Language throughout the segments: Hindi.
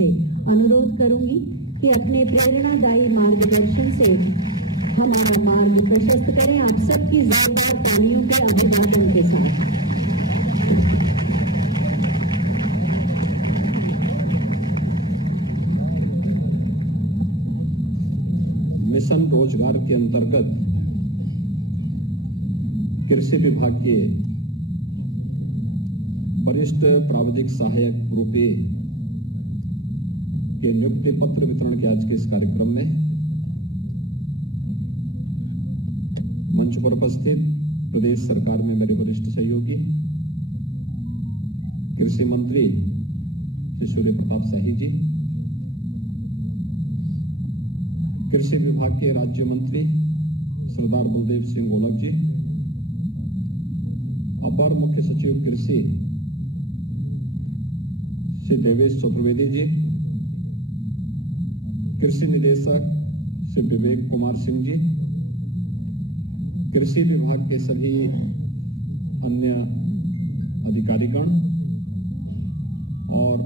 से अनुरोध करूंगी कि अपने प्रेरणादायी मार्गदर्शन से हमारा मार्ग प्रशस्त करें। आप सबकी जोरदार तालियों के अभिवादन के साथ। मिशन रोजगार के अंतर्गत कृषि विभाग के वरिष्ठ प्राविधिक सहायक ग्रुप ए के नियुक्ति पत्र वितरण के आज के इस कार्यक्रम में मंच पर उपस्थित प्रदेश सरकार में मेरे वरिष्ठ सहयोगी कृषि मंत्री श्री सूर्य प्रताप शाही जी, कृषि विभाग के राज्य मंत्री सरदार बलदेव सिंह गोलक जी, अपर मुख्य सचिव कृषि श्री देवेश चतुर्वेदी जी, कृषि निदेशक श्री विवेक कुमार सिंह जी, कृषि विभाग के सभी अन्य अधिकारीगण और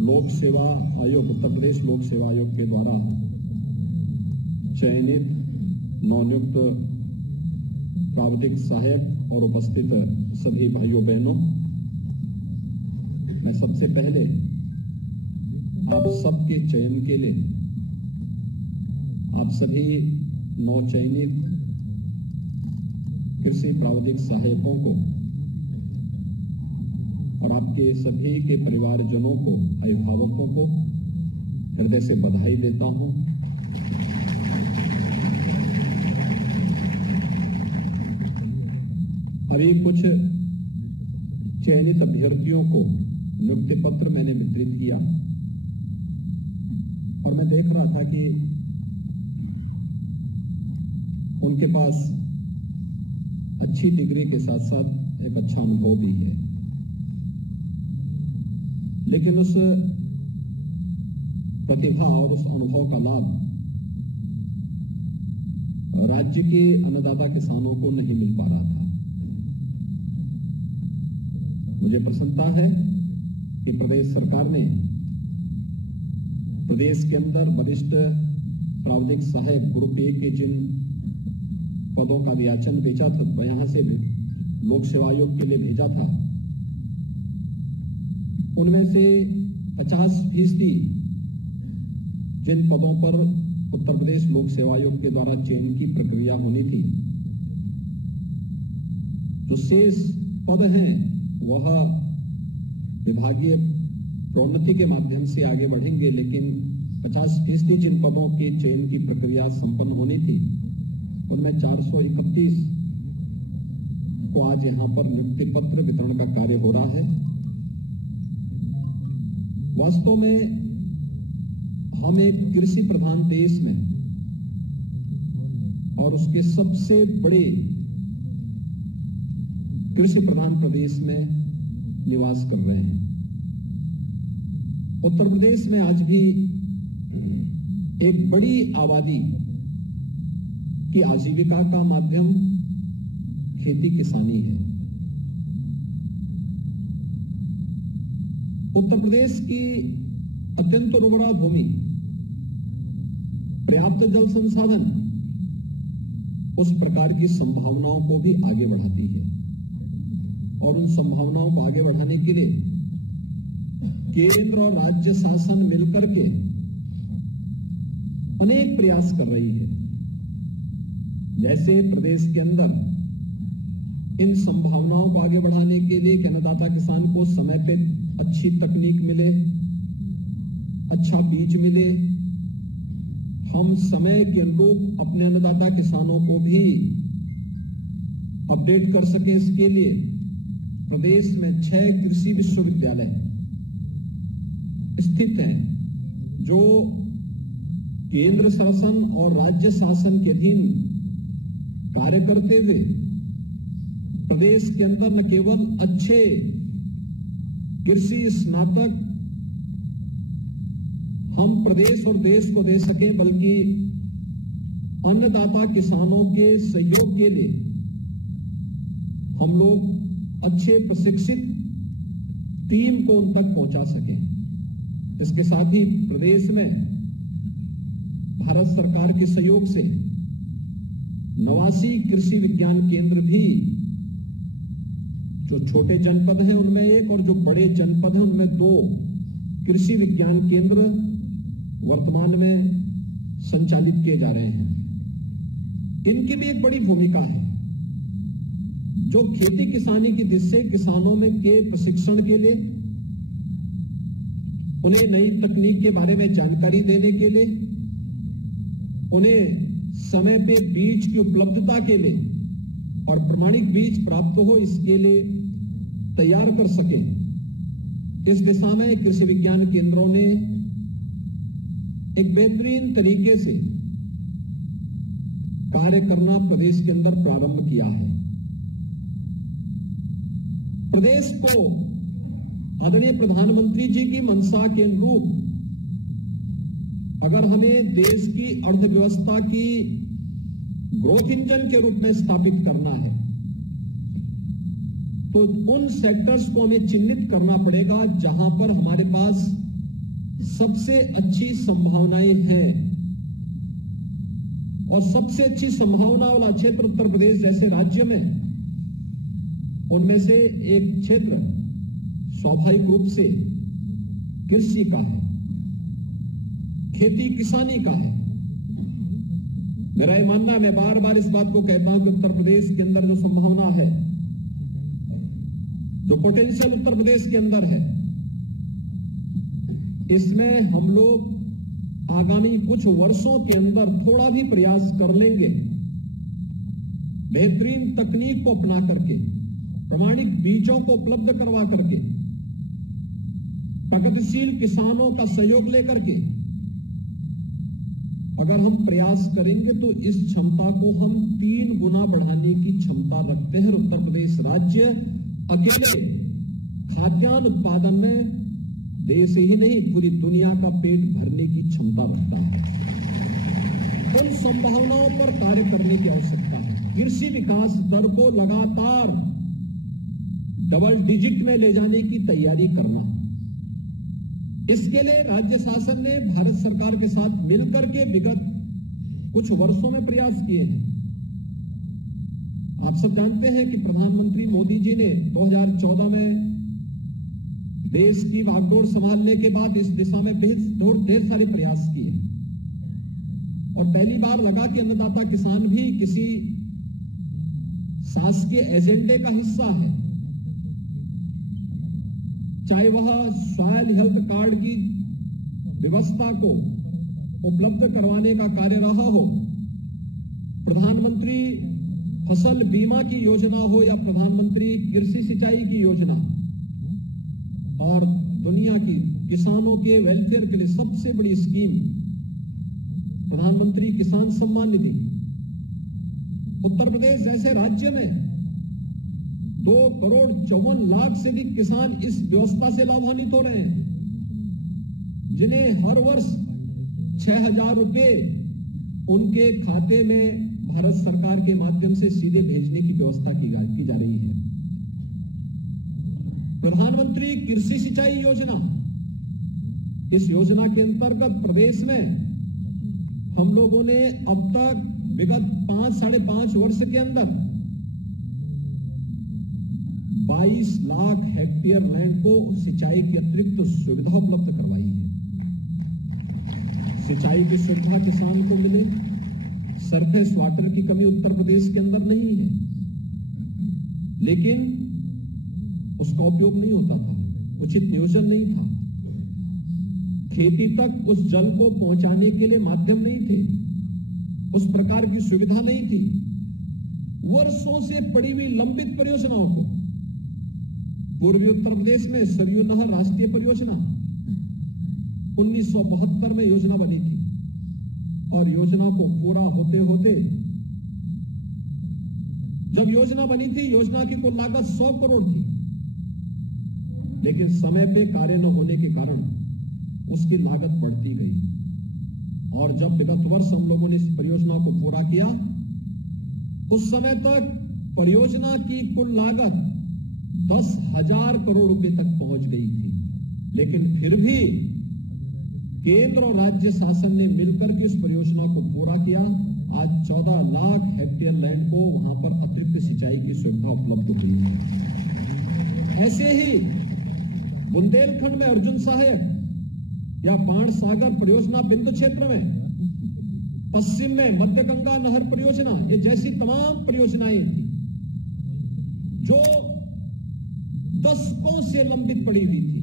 लोक सेवा आयोग, उत्तर प्रदेश लोक सेवा आयोग के द्वारा चयनित नवनियुक्त प्राविधिक सहायक और उपस्थित सभी भाइयों बहनों, मैं सबसे पहले आप सबके चयन के लिए आप सभी नवचयनित कृषि प्राविधिक सहायकों को और आपके सभी के परिवारजनों को, अभिभावकों को हृदय से बधाई देता हूं। अभी कुछ चयनित अभ्यर्थियों को नियुक्ति पत्र मैंने वितरित किया और मैं देख रहा था कि उनके पास अच्छी डिग्री के साथ साथ एक अच्छा अनुभव भी है, लेकिन उस प्रतिभा और उस अनुभव का लाभ राज्य के अन्नदाता किसानों को नहीं मिल पा रहा था। मुझे प्रसन्नता है कि प्रदेश सरकार ने प्रदेश के अंदर वरिष्ठ प्राविधिक सहायक ग्रुप ए के जिन पदों का याचन भेजा था, यहां से लोक सेवा आयोग के लिए भेजा था, उनमें से 50% जिन पदों पर उत्तर प्रदेश लोक सेवा आयोग के द्वारा चयन की प्रक्रिया होनी थी, जो शेष पद हैं वह विभागीय प्रोन्नति के माध्यम से आगे बढ़ेंगे, लेकिन 50% जिन पदों के चयन की प्रक्रिया संपन्न होनी थी, उनमें 431 को आज यहां पर नियुक्ति पत्र वितरण का कार्य हो रहा है। वास्तव में हम एक कृषि प्रधान देश में और उसके सबसे बड़े कृषि प्रधान प्रदेश में निवास कर रहे हैं। उत्तर प्रदेश में आज भी एक बड़ी आबादी की आजीविका का माध्यम खेती किसानी है। उत्तर प्रदेश की अत्यंत उर्वरा भूमि, पर्याप्त जल संसाधन उस प्रकार की संभावनाओं को भी आगे बढ़ाती है और उन संभावनाओं को आगे बढ़ाने के लिए केंद्र और राज्य शासन मिलकर के अनेक प्रयास कर रही है। जैसे प्रदेश के अंदर इन संभावनाओं को आगे बढ़ाने के लिए अन्नदाता किसान को समय पे अच्छी तकनीक मिले, अच्छा बीज मिले, हम समय के अनुरूप अपने अन्नदाता किसानों को भी अपडेट कर सकें, इसके लिए प्रदेश में 6 कृषि विश्वविद्यालय स्थित हैं, जो केंद्र शासन और राज्य शासन के अधीन कार्य करते हुए प्रदेश के अंदर न केवल अच्छे कृषि स्नातक हम प्रदेश और देश को दे सकें, बल्कि अन्नदाता किसानों के सहयोग के लिए हम लोग अच्छे प्रशिक्षित टीम को उन तक पहुंचा सकें। इसके साथ ही प्रदेश में भारत सरकार के सहयोग से 89 कृषि विज्ञान केंद्र भी, जो छोटे जनपद हैं उनमें एक और जो बड़े जनपद हैं उनमें 2 कृषि विज्ञान केंद्र वर्तमान में संचालित किए जा रहे हैं। इनकी भी एक बड़ी भूमिका है, जो खेती किसानी की दृष्टि से किसानों में के प्रशिक्षण के लिए, उन्हें नई तकनीक के बारे में जानकारी देने के लिए, उन्हें समय पे बीज की उपलब्धता के लिए और प्रमाणिक बीज प्राप्त हो इसके लिए तैयार कर सके। इस दिशा में कृषि विज्ञान केंद्रों ने एक बेहतरीन तरीके से कार्य करना प्रदेश के अंदर प्रारंभ किया है। प्रदेश को आदरणीय प्रधानमंत्री जी की मंशा के अनुरूप अगर हमें देश की अर्थव्यवस्था की ग्रोथ इंजन के रूप में स्थापित करना है तो उन सेक्टर्स को हमें चिन्हित करना पड़ेगा जहां पर हमारे पास सबसे अच्छी संभावनाएं हैं। और सबसे अच्छी संभावना वाला क्षेत्र उत्तर प्रदेश जैसे राज्य में, उनमें से एक क्षेत्र स्वाभाविक रूप से कृषि का है, खेती किसानी का है। मेरा ये मानना है, मैं बार बार इस बात को कहता हूं कि उत्तर प्रदेश के अंदर जो संभावना है, जो पोटेंशियल उत्तर प्रदेश के अंदर है, इसमें हम लोग आगामी कुछ वर्षों के अंदर थोड़ा भी प्रयास कर लेंगे, बेहतरीन तकनीक को अपना करके, प्रमाणिक बीजों को उपलब्ध करवा करके, प्रगतिशील किसानों का सहयोग लेकर के अगर हम प्रयास करेंगे तो इस क्षमता को हम 3 गुना बढ़ाने की क्षमता रखते हैं। उत्तर प्रदेश राज्य अकेले खाद्यान्न उत्पादन में देश ही नहीं पूरी दुनिया का पेट भरने की क्षमता रखता है। उन संभावनाओं पर कार्य करने की आवश्यकता है। कृषि विकास दर को लगातार डबल डिजिट में ले जाने की तैयारी करना, इसके लिए राज्य शासन ने भारत सरकार के साथ मिलकर के विगत कुछ वर्षों में प्रयास किए हैं। आप सब जानते हैं कि प्रधानमंत्री मोदी जी ने 2014 में देश की बागडोर संभालने के बाद इस दिशा में ढेर सारे प्रयास किए और पहली बार लगा कि अन्नदाता किसान भी किसी शासकीय एजेंडे का हिस्सा है, चाहे वह सॉयल हेल्थ कार्ड की व्यवस्था को उपलब्ध करवाने का कार्य रहा हो, प्रधानमंत्री फसल बीमा की योजना हो या प्रधानमंत्री कृषि सिंचाई की योजना, और दुनिया की किसानों के वेलफेयर के लिए सबसे बड़ी स्कीम प्रधानमंत्री किसान सम्मान निधि। उत्तर प्रदेश जैसे राज्य में 2,54,00,000 से अधिक किसान इस व्यवस्था से लाभान्वित हो रहे हैं, जिन्हें हर वर्ष 6,000 रुपए उनके खाते में भारत सरकार के माध्यम से सीधे भेजने की व्यवस्था की जा रही है। प्रधानमंत्री कृषि सिंचाई योजना, इस योजना के अंतर्गत प्रदेश में हम लोगों ने अब तक विगत 5-5.5 वर्ष के अंदर 22 लाख हेक्टेयर लैंड को सिंचाई की अतिरिक्त सुविधा उपलब्ध करवाई है। सिंचाई की सुविधा किसान को मिले, सरफेस वाटर की कमी उत्तर प्रदेश के अंदर नहीं है, लेकिन उसका उपयोग नहीं होता था, उचित नियोजन नहीं था, खेती तक उस जल को पहुंचाने के लिए माध्यम नहीं थे, उस प्रकार की सुविधा नहीं थी। वर्षों से पड़ी हुई लंबित परियोजनाओं को, पूर्वी उत्तर प्रदेश में सरयू नहर राष्ट्रीय परियोजना 1972 में योजना बनी थी और योजना को पूरा होते होते, जब योजना बनी थी, योजना की कुल लागत 100 करोड़ थी, लेकिन समय पे कार्य न होने के कारण उसकी लागत बढ़ती गई और जब विगत वर्ष हम लोगों ने इस परियोजना को पूरा किया, उस समय तक परियोजना की कुल लागत 10,000 करोड़ रुपए तक पहुंच गई थी, लेकिन फिर भी केंद्र और राज्य शासन ने मिलकर के इस परियोजना को पूरा किया। आज 14 लाख हेक्टेयर लैंड को वहां पर अतिरिक्त सिंचाई की सुविधा उपलब्ध हुई है। ऐसे ही बुंदेलखंड में अर्जुन सहायक या बाण सागर परियोजना बिंदु क्षेत्र में, पश्चिम में मध्य गंगा नहर परियोजना, ये जैसी तमाम परियोजनाएं थी जो दशकों से लंबित पड़ी हुई थी,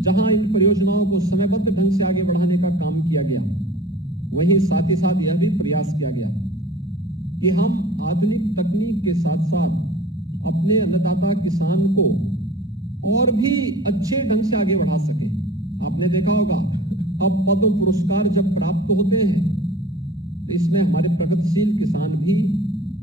जहां इन परियोजनाओं को समयबद्ध ढंग से आगे बढ़ाने का काम किया गया, वहीं साथ ही साथ यह भी प्रयास किया गया कि हम आधुनिक तकनीक के साथ साथ अपने अन्नदाता किसान को और भी अच्छे ढंग से आगे बढ़ा सके। आपने देखा होगा अब पद्म पुरस्कार जब प्राप्त होते हैं तो इसमें हमारे प्रगतिशील किसान भी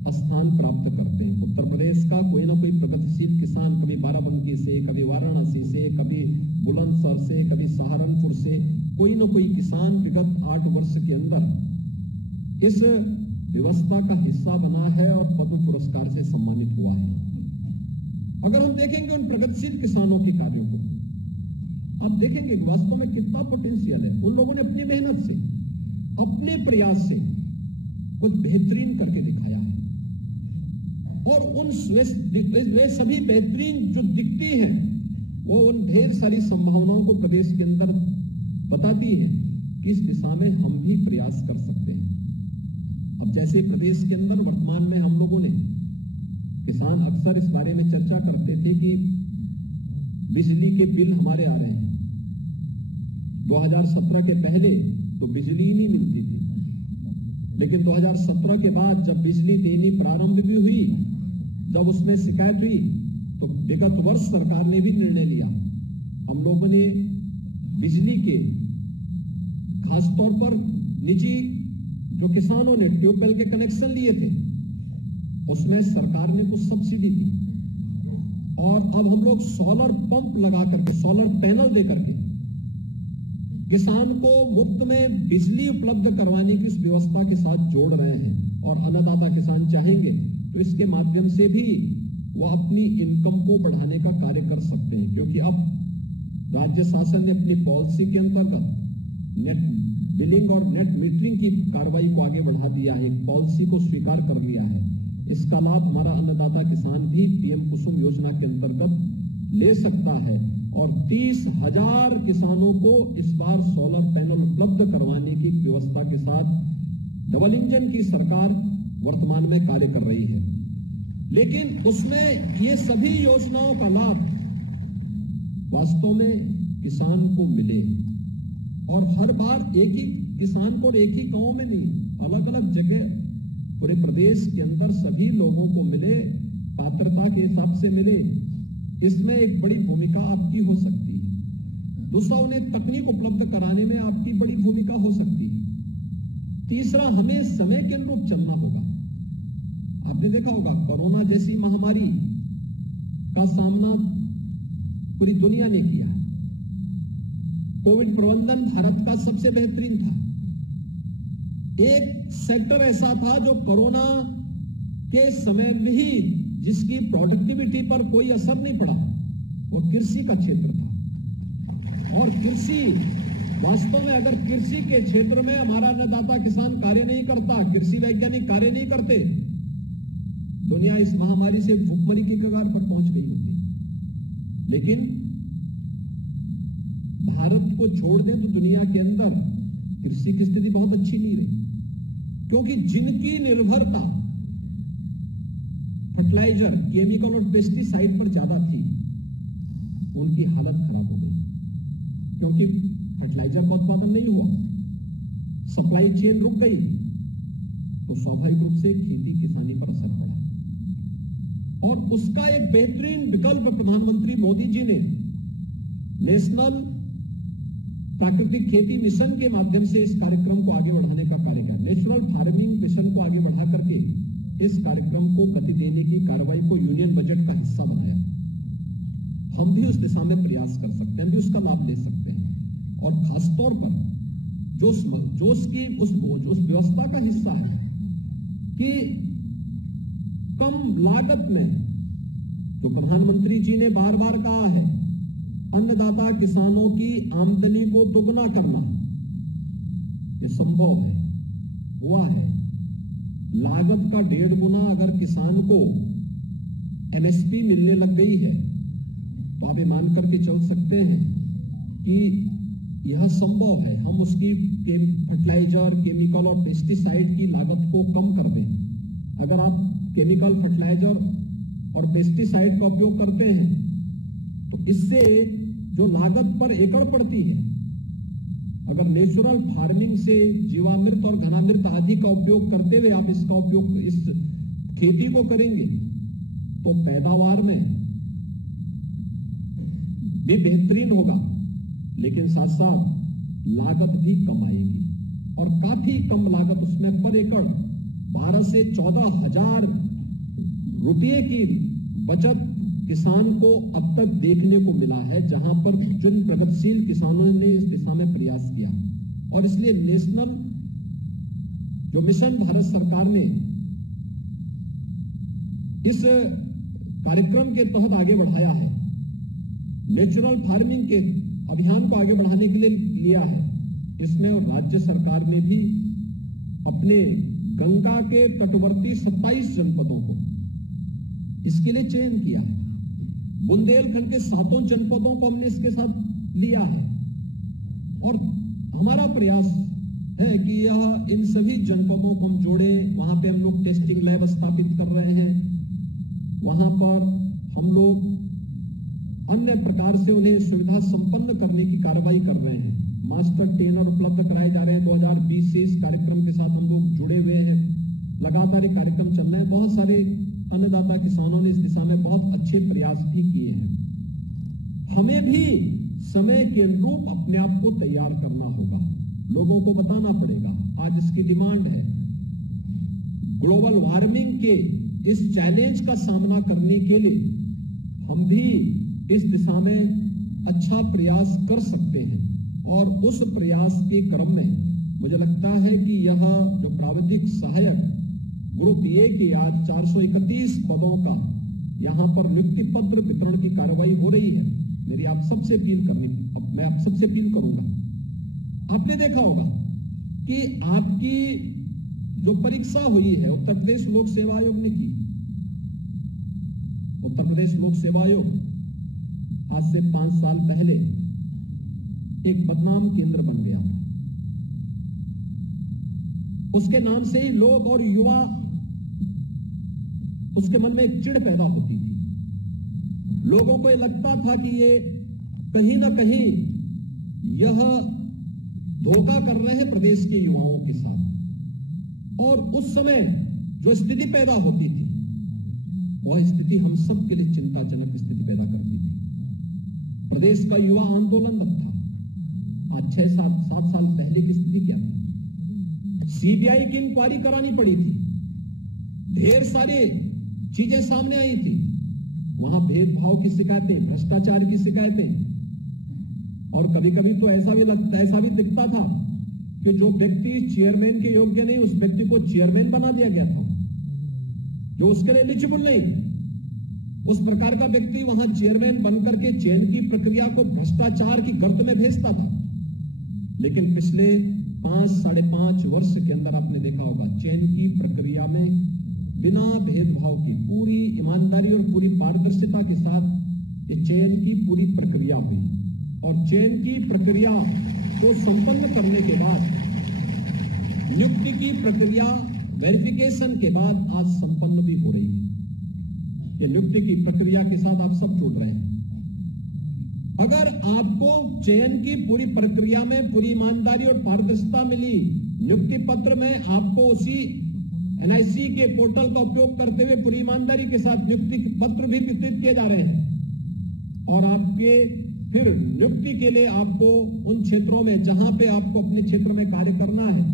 स्थान प्राप्त करते हैं। उत्तर प्रदेश का कोई ना कोई प्रगतिशील किसान कभी बाराबंकी से, कभी वाराणसी से, कभी बुलंदशहर से, कभी सहारनपुर से, कोई ना कोई किसान विगत 8 वर्ष के अंदर इस व्यवस्था का हिस्सा बना है और पद्म पुरस्कार से सम्मानित हुआ है। अगर हम देखेंगे उन प्रगतिशील किसानों के कार्यों को, आप देखेंगे वास्तव में कितना पोटेंशियल है। उन लोगों ने अपनी मेहनत से, अपने प्रयास से कुछ बेहतरीन करके दिखाया है और उन वे सभी बेहतरीन जो दिखती हैं वो उन ढेर सारी संभावनाओं को प्रदेश के अंदर बताती है कि इस दिशा में हम भी प्रयास कर सकते हैं। अब जैसे प्रदेश के अंदर वर्तमान में हम लोगों ने, किसान अक्सर इस बारे में चर्चा करते थे कि बिजली के बिल हमारे आ रहे हैं। 2017 के पहले तो बिजली ही नहीं मिलती थी, लेकिन 2017 के बाद जब बिजली देनी प्रारंभ भी हुई, जब उसमें शिकायत हुई, तो विगत वर्ष सरकार ने भी निर्णय लिया। हम लोगों ने बिजली के खासतौर पर निजी जो किसानों ने ट्यूबवेल के कनेक्शन लिए थे, उसमें सरकार ने कुछ सब्सिडी दी और अब हम लोग सोलर पंप लगा करके, सोलर पैनल दे करके किसान को मुफ्त में बिजली उपलब्ध करवाने की इस व्यवस्था के साथ जोड़ रहे हैं। और अन्नदाता किसान चाहेंगे तो इसके माध्यम से भी वो अपनी इनकम को बढ़ाने का कार्य कर सकते हैं, क्योंकि अब राज्य शासन ने अपनी पॉलिसी के अंतर्गत नेट बिलिंग और नेट मीटरिंग की कार्रवाई को आगे बढ़ा दिया है, एक पॉलिसी को स्वीकार कर लिया है। इसका लाभ हमारा अन्नदाता किसान भी पीएम कुसुम योजना के अंतर्गत ले सकता है और 30,000 किसानों को इस बार सोलर पैनल उपलब्ध करवाने की व्यवस्था के साथ डबल इंजन की सरकार वर्तमान में कार्य कर रही है। लेकिन उसमें ये सभी योजनाओं का लाभ वास्तव में किसान को मिले और हर बार एक ही किसान को एक ही गांव में नहीं, अलग अलग जगह पूरे प्रदेश के अंदर सभी लोगों को मिले, पात्रता के हिसाब से मिले। इसमें एक बड़ी भूमिका आपकी हो सकती है। दूसरा, उन्हें तकनीक उपलब्ध कराने में आपकी बड़ी भूमिका हो सकती है। तीसरा, हमें समय के अनुरूप चलना होगा। आपने देखा होगा कोरोना जैसी महामारी का सामना पूरी दुनिया ने किया। कोविड प्रबंधन भारत का सबसे बेहतरीन था। एक सेक्टर ऐसा था जो कोरोना के समय में ही जिसकी प्रोडक्टिविटी पर कोई असर नहीं पड़ा, वो कृषि का क्षेत्र था। और कृषि वास्तव में, अगर कृषि के क्षेत्र में हमारा अन्नदाता किसान कार्य नहीं करता, कृषि वैज्ञानिक कार्य नहीं करते, दुनिया इस महामारी से भूखमरी की कगार पर पहुंच गई होती। लेकिन भारत को छोड़ दें तो दुनिया के अंदर कृषि की स्थिति बहुत अच्छी नहीं रही, क्योंकि जिनकी निर्भरता फर्टिलाइजर, केमिकल और पेस्टिसाइड पर ज्यादा थी, उनकी हालत खराब हो गई, क्योंकि फर्टिलाइजर का उत्पादन नहीं हुआ, सप्लाई चेन रुक गई, तो स्वाभाविक रूप से खेती किसानी पर असर पड़ा। और उसका एक बेहतरीन विकल्प प्रधानमंत्री मोदी जी ने नेशनल प्राकृतिक खेती मिशन के माध्यम से इस कार्यक्रम को आगे बढ़ाने का कार्य किया। नेचुरल फार्मिंग मिशन को आगे बढ़ा करके इस कार्यक्रम को गति देने की कार्रवाई को यूनियन बजट का हिस्सा बनाया। हम भी उस दिशा में प्रयास कर सकते हैं, हम भी उसका लाभ ले सकते हैं। और खासतौर पर जो उस व्यवस्था का हिस्सा है कि कम लागत में, जो प्रधानमंत्री जी ने बार बार कहा है अन्नदाता किसानों की आमदनी को दोगुना करना, ये संभव है, हुआ है। लागत का 1.5 गुना अगर किसान को एमएसपी मिलने लग गई है तो आप ये मान करके चल सकते हैं कि यह संभव है। हम उसकी फर्टिलाइजर, केमिकल और पेस्टिसाइड की लागत को कम कर दें। अगर आप केमिकल, फर्टिलाइजर और पेस्टिसाइड का उपयोग करते हैं तो इससे जो लागत पर एकड़ पड़ती है, अगर नेचुरल फार्मिंग से जीवामृत और घनामृत आदि का उपयोग करते हुए आप इसका उपयोग, इस खेती को करेंगे तो पैदावार में भी बेहतरीन होगा, लेकिन साथ साथ लागत भी कम आएगी और काफी कम लागत उसमें पर एकड़ 12 से 14 हजार रुपये की बचत किसान को अब तक देखने को मिला है, जहां पर जिन प्रगतिशील किसानों ने इस दिशा में प्रयास किया। और इसलिए नेशनल जो मिशन भारत सरकार ने इस कार्यक्रम के तहत आगे बढ़ाया है, नेचुरल फार्मिंग के अभियान को आगे बढ़ाने के लिए लिया है, इसमें राज्य सरकार ने भी अपने गंगा के तटवर्ती 27 जनपदों को इसके लिए चयन किया है। बुंदेलखंड के 7 जनपदों को हमने इसके साथ लिया है और हमारा प्रयास है कि यह इन सभी जनपदों को हम जोड़े। वहां पे हम लोग टेस्टिंग लैब स्थापित कर रहे हैं, वहां पर हम लोग अन्य प्रकार से उन्हें सुविधा संपन्न करने की कार्रवाई कर रहे हैं। मास्टर ट्रेनर उपलब्ध कराए जा रहे हैं। 2020 से इस कार्यक्रम के साथ हम लोग जुड़े हुए हैं, लगातार ये कार्यक्रम चल रहे हैं। बहुत सारे अन्नदाता किसानों ने इस दिशा में बहुत अच्छे प्रयास भी किए हैं। हमें भी समय के अनुरूप अपने आप को तैयार करना होगा, लोगों को बताना पड़ेगा। आज इसकी डिमांड है। ग्लोबल वार्मिंग के इस चैलेंज का सामना करने के लिए हम भी इस दिशा में अच्छा प्रयास कर सकते हैं और उस प्रयास के क्रम में मुझे लगता है कि यह जो प्राविधिक सहायक ग्रुप ए के आज 431 पदों का यहां पर नियुक्ति पत्र वितरण की कार्रवाई हो रही है। मेरी आप सबसे अपील मैं आप सबसे अपील करूंगा। आपने देखा होगा कि आपकी जो परीक्षा हुई है उत्तर प्रदेश लोक सेवा आयोग ने की। उत्तर प्रदेश लोक सेवा आयोग आज से 5 साल पहले एक बदनाम केंद्र बन गया था। उसके नाम से ही लोग और युवा, उसके मन में एक चिढ़ पैदा होती थी। लोगों को यह लगता था कि ये कहीं ना कहीं यह धोखा कर रहे हैं प्रदेश के युवाओं के साथ। और उस समय जो स्थिति पैदा होती थी वह स्थिति हम सब के लिए चिंताजनक स्थिति पैदा करती थी। प्रदेश का युवा आंदोलन था। आज 6-7 साल पहले की स्थिति क्या थी? सीबीआई की इंक्वायरी करानी पड़ी थी, ढेर सारी चीजें सामने आई थी। वहां भेदभाव की शिकायतें, भ्रष्टाचार की शिकायतें, और कभी कभी तो ऐसा भी दिखता था कि जो व्यक्ति चेयरमैन के योग्य नहीं उस व्यक्ति को चेयरमैन बना दिया गया था, जो उसके लिए एलिजिबल नहीं, उस प्रकार का व्यक्ति वहां चेयरमैन बनकर के चयन की प्रक्रिया को भ्रष्टाचार की गर्त में भेजता था। लेकिन पिछले 5-5.5 वर्ष के अंदर आपने देखा होगा चयन की प्रक्रिया में बिना भेदभाव की पूरी ईमानदारी और पूरी पारदर्शिता के साथ ये चयन की पूरी प्रक्रिया हुई। और चयन की प्रक्रिया को संपन्न करने के बाद नियुक्ति की प्रक्रिया वेरिफिकेशन के बाद आज संपन्न भी हो रही है। ये नियुक्ति की प्रक्रिया के साथ आप सब जुड़ रहे हैं। अगर आपको चयन की पूरी प्रक्रिया में पूरी ईमानदारी और पारदर्शिता मिली, नियुक्ति पत्र में आपको उसी एनआईसी के पोर्टल का उपयोग करते हुए पूरी ईमानदारी के साथ नियुक्ति पत्र भी वितरित किए जा रहे हैं, और आपके फिर नियुक्ति के लिए आपको उन क्षेत्रों में जहां पे आपको अपने क्षेत्र में कार्य करना है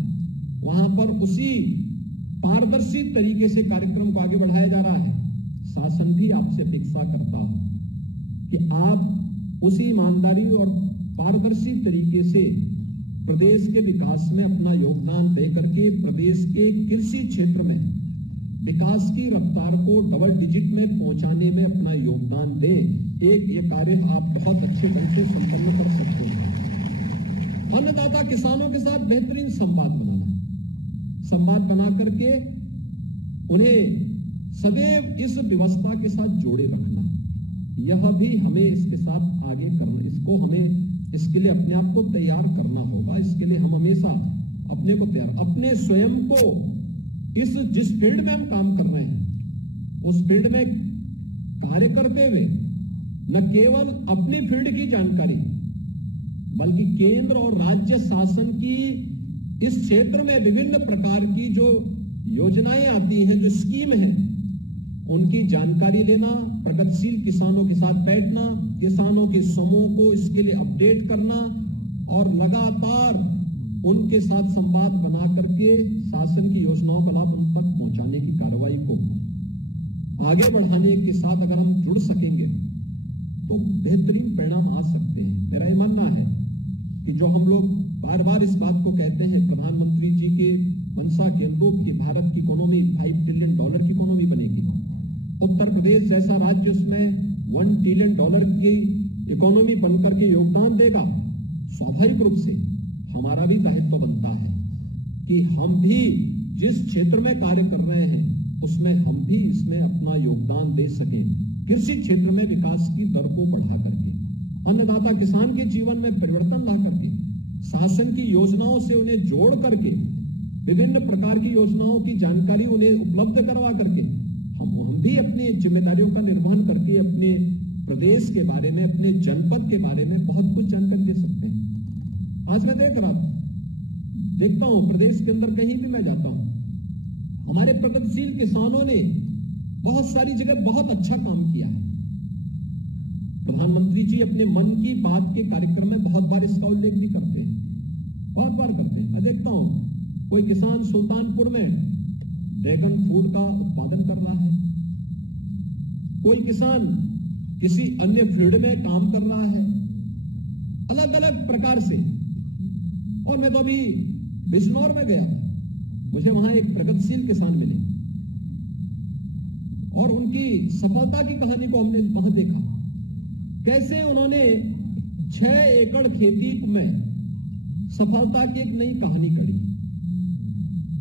वहां पर उसी पारदर्शी तरीके से कार्यक्रम को आगे बढ़ाया जा रहा है। शासन भी आपसे अपेक्षा करता है कि आप उसी ईमानदारी और पारदर्शी तरीके से प्रदेश के विकास में अपना योगदान दे करके प्रदेश के कृषि क्षेत्र में विकास की रफ्तार को डबल डिजिट में पहुंचाने में अपना योगदान दें। ये कार्य आप बहुत अच्छे ढंग से संपन्न कर सकते हैं। अन्नदाता किसानों के साथ बेहतरीन संवाद बना करके उन्हें सदैव इस व्यवस्था के साथ जोड़े रखना, यह भी हमें इसके साथ आगे करना, इसके लिए अपने आप को तैयार करना होगा। इसके लिए हम हमेशा अपने को अपने स्वयं को जिस फील्ड में हम काम कर रहे हैं उस फील्ड में कार्य करते हुए न केवल अपनी फील्ड की जानकारी बल्कि केंद्र और राज्य शासन की इस क्षेत्र में विभिन्न प्रकार की जो योजनाएं आती हैं, जो स्कीम है, उनकी जानकारी लेना, प्रगतिशील किसानों के साथ बैठना, किसानों के समूह को इसके लिए अपडेट करना और लगातार उनके साथ संवाद बना करके शासन की योजनाओं का लाभ उन तक पहुंचाने की कार्रवाई को आगे बढ़ाने के साथ अगर हम जुड़ सकेंगे तो बेहतरीन परिणाम आ सकते हैं। मेरा ये मानना है कि जो हम लोग बार बार इस बात को कहते हैं, प्रधानमंत्री जी के मंशा के अनुरूप कि भारत की इकोनॉमी $5 ट्रिलियन की इकोनॉमी बनेगी। उत्तर प्रदेश जैसा राज्य उसमें $1 ट्रिलियन की इकोनॉमी बनकर के योगदान देगा। स्वाभाविक रूप से हमारा भी दायित्व बनता है कि हम भी जिस क्षेत्र में कार्य कर रहे हैं उसमें हम भी इसमें अपना योगदान दे सकें। कृषि क्षेत्र में विकास की दर को बढ़ा करके, अन्नदाता किसान के जीवन में परिवर्तन ला करके, शासन की योजनाओं से उन्हें जोड़ करके, विभिन्न प्रकार की योजनाओं की जानकारी उन्हें उपलब्ध करवा करके हम भी अपनी जिम्मेदारियों का निर्वहन करके अपने प्रदेश के बारे में, अपने जनपद के बारे में बहुत कुछ जानकारी दे सकते हैं। आज मैं देखता हूं प्रदेश के अंदर कहीं भी मैं जाता हूं, हमारे प्रगतिशील किसानों ने बहुत सारी जगह बहुत अच्छा काम किया है। प्रधानमंत्री जी अपने मन की बात के कार्यक्रम में बहुत बार इसका उल्लेख भी करते हैं, बहुत बार करते हैं। मैं देखता हूं कोई किसान सुल्तानपुर में ड्रैगन फ्रूट का उत्पादन कर रहा है, कोई किसान किसी अन्य फील्ड में काम कर रहा है, अलग अलग प्रकार से। और मैं तो अभी बिजनौर में गया, मुझे वहां एक प्रगतिशील किसान मिले और उनकी सफलता की कहानी को हमने वहां देखा, कैसे उन्होंने 6 एकड़ खेती में सफलता की एक नई कहानी कढ़ी।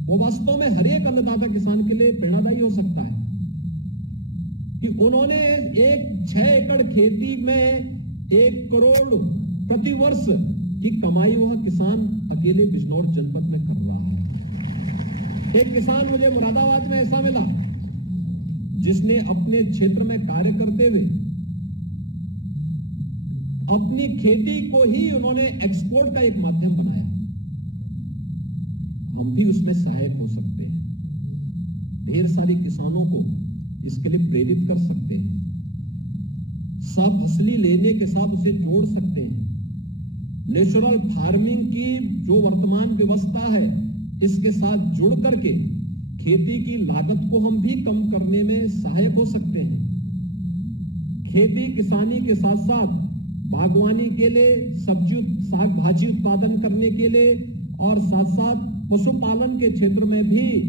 वो वास्तव में हर एक अन्नदाता किसान के लिए प्रेरणादायी हो सकता है कि उन्होंने एक 6 एकड़ खेती में 1 करोड़ प्रति वर्ष की कमाई वह किसान अकेले बिजनौर जनपद में कर रहा है। एक किसान मुझे मुरादाबाद में ऐसा मिला जिसने अपने क्षेत्र में कार्य करते हुए अपनी खेती को ही उन्होंने एक्सपोर्ट का एक माध्यम बनाया। हम भी उसमें सहायक हो सकते हैं, ढेर सारे किसानों को इसके लिए प्रेरित कर सकते हैं, सफसली लेने के साथ उसे जोड़ सकते हैं। नेचुरल फार्मिंग की जो वर्तमान व्यवस्था है इसके साथ जुड़ करके खेती की लागत को हम भी कम करने में सहायक हो सकते हैं। खेती किसानी के साथ साथ बागवानी के लिए, सब्जी साग भाजी उत्पादन करने के लिए और साथ साथ पशुपालन के क्षेत्र में भी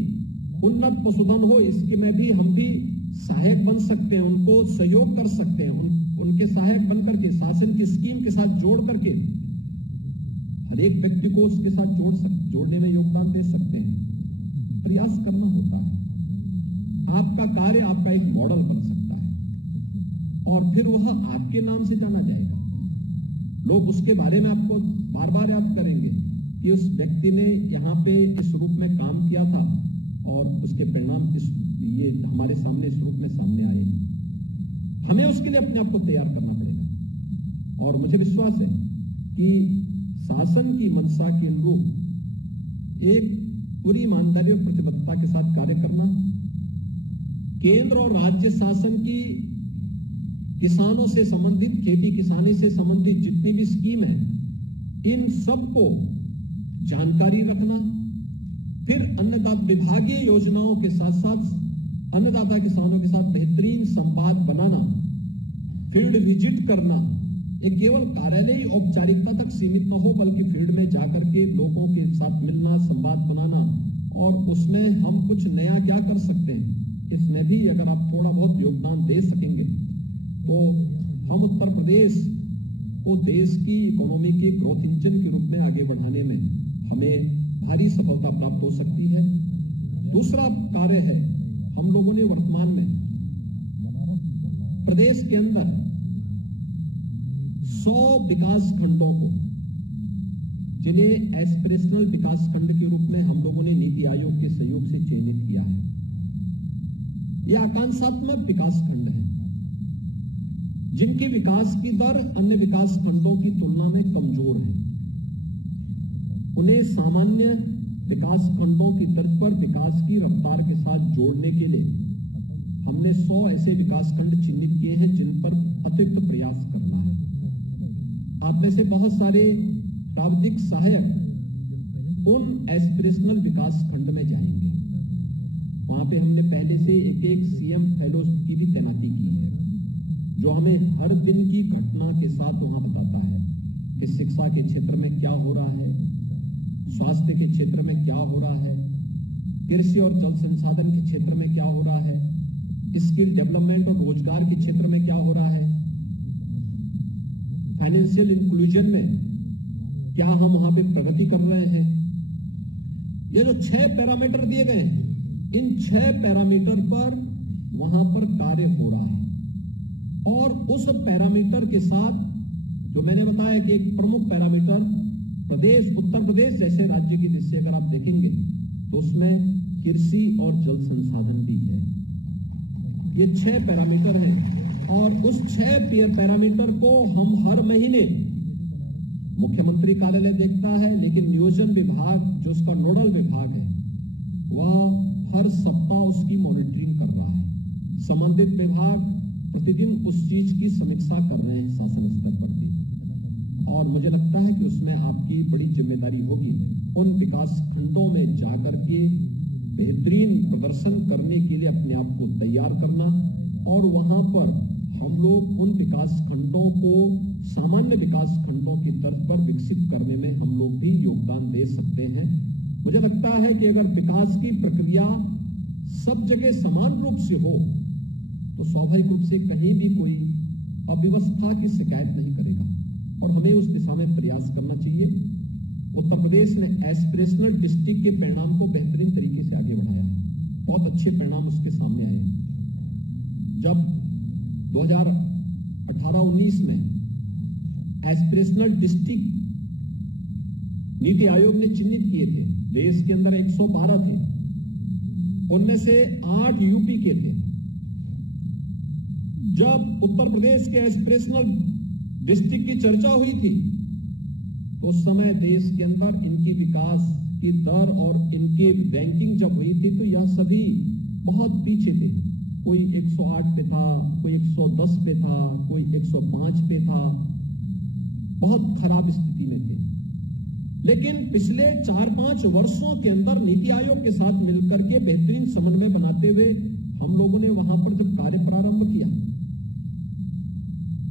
उन्नत पशुधन हो, इसके में भी हम भी सहायक बन सकते हैं, उनको सहयोग कर सकते हैं, उनके सहायक बनकर के शासन की स्कीम के साथ जोड़ करके हर एक व्यक्ति को उसके साथ जोड़ने में योगदान दे सकते हैं। प्रयास करना होता है। आपका कार्य आपका एक मॉडल बन सकता है और फिर वह आपके नाम से जाना जाएगा। लोग उसके बारे में आपको बार बार याद करेंगे कि उस व्यक्ति ने यहाँ पे इस रूप में काम किया था और उसके परिणाम ये हमारे सामने इस रूप में सामने आए हैं। हमें उसके लिए अपने आप को तैयार करना पड़ेगा और मुझे विश्वास है कि शासन की मंशा के अनुरूप एक पूरी ईमानदारी और प्रतिबद्धता के साथ कार्य करना, केंद्र और राज्य शासन की किसानों से संबंधित, खेती किसानी से संबंधित जितनी भी स्कीम है, इन सबको जानकारी रखना, फिर अन्नदाता विभागीय योजनाओं के साथ साथ अन्नदाता किसानों के साथ बेहतरीन संवाद बनाना, फील्ड विजिट करना, ये केवल कार्यालयी औपचारिकता तक सीमित न हो, बल्कि फील्ड में जाकर के लोगों के साथ मिलना, संवाद बनाना, और उसमें हम कुछ नया क्या कर सकते हैं, इसमें भी अगर आप थोड़ा बहुत योगदान दे सकेंगे तो हम उत्तर प्रदेश को देश की इकोनॉमी के ग्रोथ इंजन के रूप में आगे बढ़ाने में हमें भारी सफलता प्राप्त हो सकती है। दूसरा कार्य है, हम लोगों ने वर्तमान में प्रदेश के अंदर 100 विकास खंडों को, जिन्हें एस्पिरेशनल विकास खंड के रूप में हम लोगों ने नीति आयोग के सहयोग से चयनित किया है। यह आकांक्षात्मक विकास खंड है जिनकी विकास की दर अन्य विकास खंडों की तुलना में कमजोर है। उन्हें सामान्य विकास खंडों की तर्ज पर विकास की रफ्तार के साथ जोड़ने के लिए हमने 100 ऐसे विकास खंड चिन्हित किए हैं जिन पर अतिरिक्त प्रयास करना है। आप में से बहुत सारे प्राविधिक सहायक उन एस्पिरेशनल विकास खंड में जाएंगे। वहां पे हमने पहले से एक सीएम फेलोज की भी तैनाती की है, जो हमें हर दिन की घटना के साथ वहां बताता है कि शिक्षा के क्षेत्र में क्या हो रहा है, स्वास्थ्य के क्षेत्र में क्या हो रहा है, कृषि और जल संसाधन के क्षेत्र में क्या हो रहा है, स्किल डेवलपमेंट और रोजगार के क्षेत्र में क्या हो रहा है, फाइनेंशियल इंक्लूजन में क्या हम वहां पे प्रगति कर रहे हैं। ये जो 6 पैरामीटर दिए गए हैं, इन 6 पैरामीटर पर वहां पर कार्य हो रहा है। और उस पैरामीटर के साथ जो मैंने बताया कि एक प्रमुख पैरामीटर प्रदेश, उत्तर प्रदेश जैसे राज्य की दृष्टि अगर आप देखेंगे तो उसमें कृषि और जल संसाधन भी है। ये 6 पैरामीटर हैं और उस 6 पैरामीटर को हम हर महीने, मुख्यमंत्री कार्यालय देखता है, लेकिन नियोजन विभाग जो उसका नोडल विभाग है वह हर सप्ताह उसकी मॉनिटरिंग कर रहा है। संबंधित विभाग प्रतिदिन उस चीज की समीक्षा कर रहे हैं शासन स्तर पर भी, और मुझे लगता है कि उसमें आपकी बड़ी जिम्मेदारी होगी उन विकास खंडों में जाकर के बेहतरीन प्रदर्शन करने के लिए अपने आप को तैयार करना, और वहां पर हम लोग उन विकास खंडों को सामान्य विकास खंडों की तर्ज पर विकसित करने में हम लोग भी योगदान दे सकते हैं। मुझे लगता है कि अगर विकास की प्रक्रिया सब जगह समान रूप से हो तो स्वाभाविक रूप से कहीं भी कोई अव्यवस्था की शिकायत नहीं करेगा, और हमें उस दिशा में प्रयास करना चाहिए। उत्तर प्रदेश ने एस्पिरेशनल डिस्ट्रिक्ट के परिणाम को बेहतरीन तरीके से आगे बढ़ाया है, बहुत अच्छे परिणाम उसके सामने आए हैं। जब 2018-19 में एस्पिरेशनल डिस्ट्रिक्ट नीति आयोग ने चिन्हित किए थे, देश के अंदर 112 थे, उनमें से 8 यूपी के थे। जब उत्तर प्रदेश के एस्पिरेशनल डिस्ट्रिक्ट की चर्चा हुई थी तो उस समय देश के अंदर इनकी विकास की दर और इनकी रैंकिंग जब हुई थी तो यह सभी बहुत पीछे थे। कोई 108 पे था, कोई 110 पे था, कोई 105 पे था, बहुत खराब स्थिति में थे। लेकिन पिछले 4-5 वर्षों के अंदर नीति आयोग के साथ मिलकर के बेहतरीन समन्वय बनाते हुए हम लोगों ने वहां पर जब कार्य प्रारंभ किया,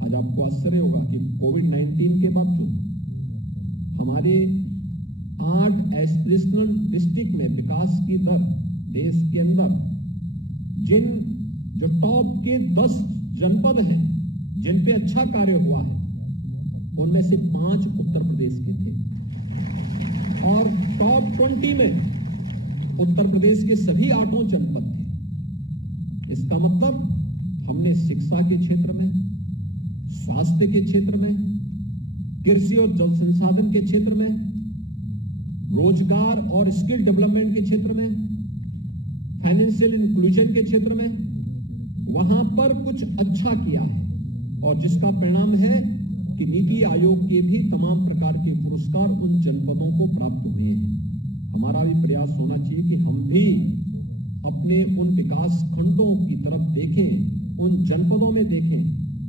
आज आपको आश्चर्य होगा कि कोविड-19 के बावजूद हमारे 8 एस्पिरेशनल डिस्ट्रिक्ट में विकास की दर देश के अंदर जो टॉप के 10 जनपद हैं जिन पे अच्छा कार्य हुआ है, उनमें से 5 उत्तर प्रदेश के थे, और टॉप 20 में उत्तर प्रदेश के सभी 8 जनपद थे। इसका मतलब हमने शिक्षा के क्षेत्र में, स्वास्थ्य के क्षेत्र में, कृषि और जल संसाधन के क्षेत्र में, रोजगार और स्किल डेवलपमेंट के क्षेत्र में, फाइनेंशियल इंक्लूजन के क्षेत्र में वहां पर कुछ अच्छा किया है, और जिसका परिणाम है कि नीति आयोग के भी तमाम प्रकार के पुरस्कार उन जनपदों को प्राप्त हुए हैं। हमारा भी प्रयास होना चाहिए कि हम भी अपने उन विकास खंडों की तरफ देखें, उन जनपदों में देखें,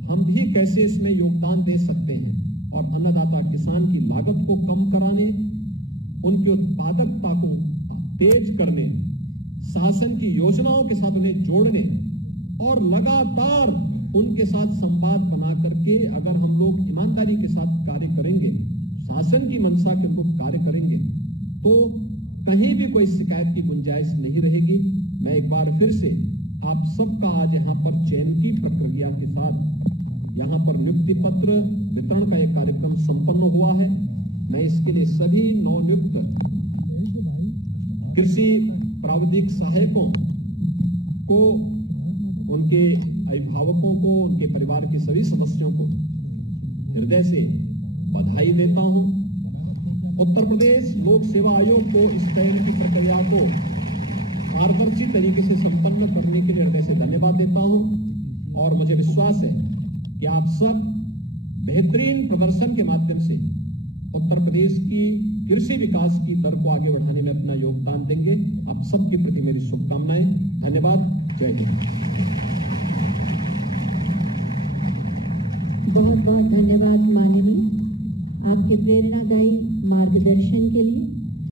हम भी कैसे इसमें योगदान दे सकते हैं, और अन्नदाता किसान की लागत को कम कराने, उनकी उत्पादकता को तेज करने, शासन की योजनाओं के साथ उन्हें जोड़ने और लगातार उनके साथ संवाद बना करके अगर हम लोग ईमानदारी के साथ कार्य करेंगे, शासन की मंशा के अनुरूप कार्य करेंगे, तो कहीं भी कोई शिकायत की गुंजाइश नहीं रहेगी। मैं एक बार फिर से आप सबका आज यहाँ पर चयन की प्रक्रिया के साथ यहाँ पर नियुक्ति पत्र वितरण का एक कार्यक्रम संपन्न हुआ है। मैं इसके लिए सभी नवनियुक्त कृषि प्राविधिक सहायकों को, उनके अभिभावकों को, उनके परिवार के सभी सदस्यों को हृदय से बधाई देता हूं। उत्तर प्रदेश लोक सेवा आयोग को इस चयन की प्रक्रिया को पारदर्शी तरीके से संपन्न करने के लिए हृदय से धन्यवाद देता हूं और मुझे विश्वास है कि आप सब बेहतरीन प्रदर्शन के माध्यम से उत्तर प्रदेश की कृषि विकास की दर को आगे बढ़ाने में अपना योगदान देंगे। आप सबके प्रति मेरी शुभकामनाएं। धन्यवाद। जय हिंद। बहुत बहुत धन्यवाद माननीय, आपके प्रेरणादायी मार्गदर्शन के लिए।